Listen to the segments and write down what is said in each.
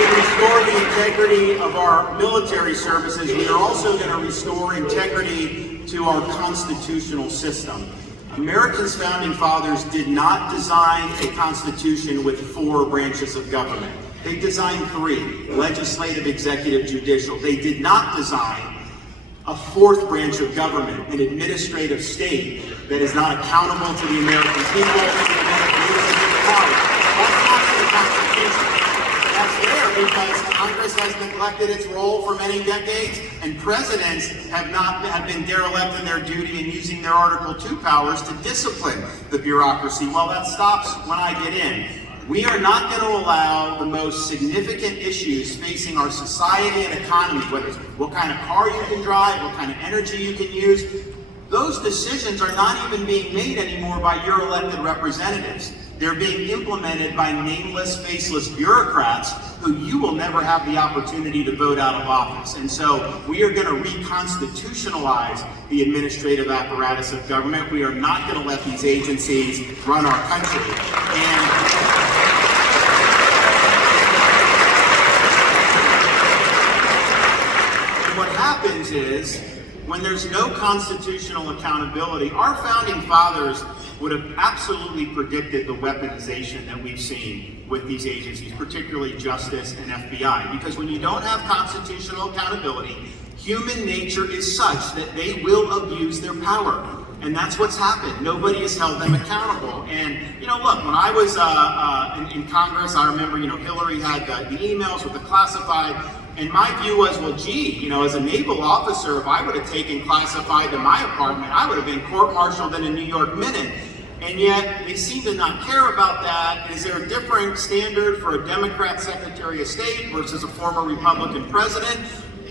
we restore the integrity of our military services, we are also going to restore integrity to our constitutional system. America's founding fathers did not design a constitution with 4 branches of government. They designed 3, legislative, executive, judicial. They did not design a 4th branch of government, an administrative state that is not accountable to the American people and that abuses its power. That's not in the Constitution. That's there because Congress has neglected its role for many decades, and presidents have been derelict in their duty in using their Article 2 powers to discipline the bureaucracy. Well, that stops when I get in. We are not going to allow the most significant issues facing our society and economy, whether it's what kind of car you can drive, what kind of energy you can use. Those decisions are not even being made anymore by your elected representatives. They're being implemented by nameless, faceless bureaucrats who you will never have the opportunity to vote out of office. And so we are going to reconstitutionalize the administrative apparatus of government. We are not going to let these agencies run our country. And what happens is, when there's no constitutional accountability, our founding fathers would have absolutely predicted the weaponization that we've seen with these agencies, particularly Justice and FBI. Because when you don't have constitutional accountability, human nature is such that they will abuse their power. And that's what's happened. Nobody has held them accountable. And, look, when I was in Congress, I remember, Hillary had the emails with the classified. And my view was, well, gee, as a naval officer, if I would have taken classified to my apartment, I would have been court-martialed in a New York minute. And yet, they seem to not care about that. Is there a different standard for a Democrat Secretary of State versus a former Republican president?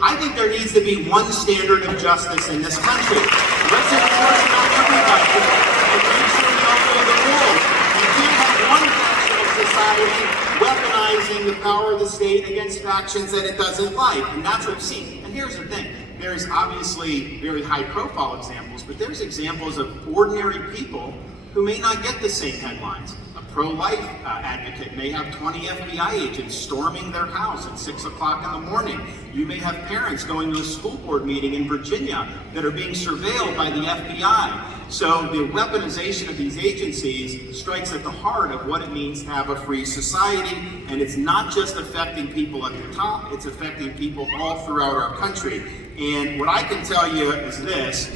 I think there needs to be one standard of justice in this country. Let's enforce it on everybody and make sure we all know the rules. You can't have one faction of society weaponizing the power of the state against factions that it doesn't like. And that's what we've seen. And here's the thing. There's obviously very high-profile examples, but there's examples of ordinary people who may not get the same headlines. A pro-life advocate may have 20 FBI agents storming their house at 6 o'clock in the morning. You may have parents going to a school board meeting in Virginia that are being surveilled by the FBI. So the weaponization of these agencies strikes at the heart of what it means to have a free society, and it's not just affecting people at the top, it's affecting people all throughout our country. And what I can tell you is this,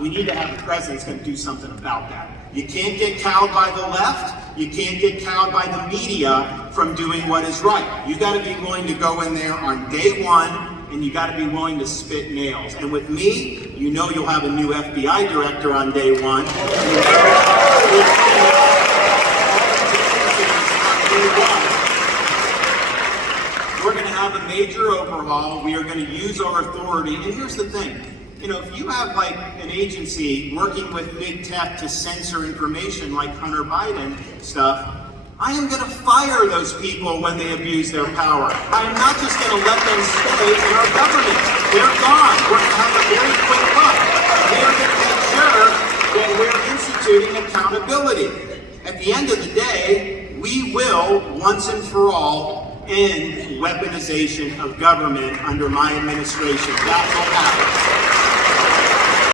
we need to have a president that's going to do something about that. You can't get cowed by the left. You can't get cowed by the media from doing what is right. You got to be willing to go in there on day one, and you got to be willing to spit nails. And with me, you'll have a new FBI director on day one. We're going to have a major overhaul. We are going to use our authority. And here's the thing. If you have an agency working with big tech to censor information like Hunter Biden stuff, I am going to fire those people when they abuse their power. I am not just going to let them stay in our government. They're gone. We're going to have a very quick look. We are going to make sure that we're instituting accountability. At the end of the day, we will, once and for all, end weaponization of government under my administration. That will happen.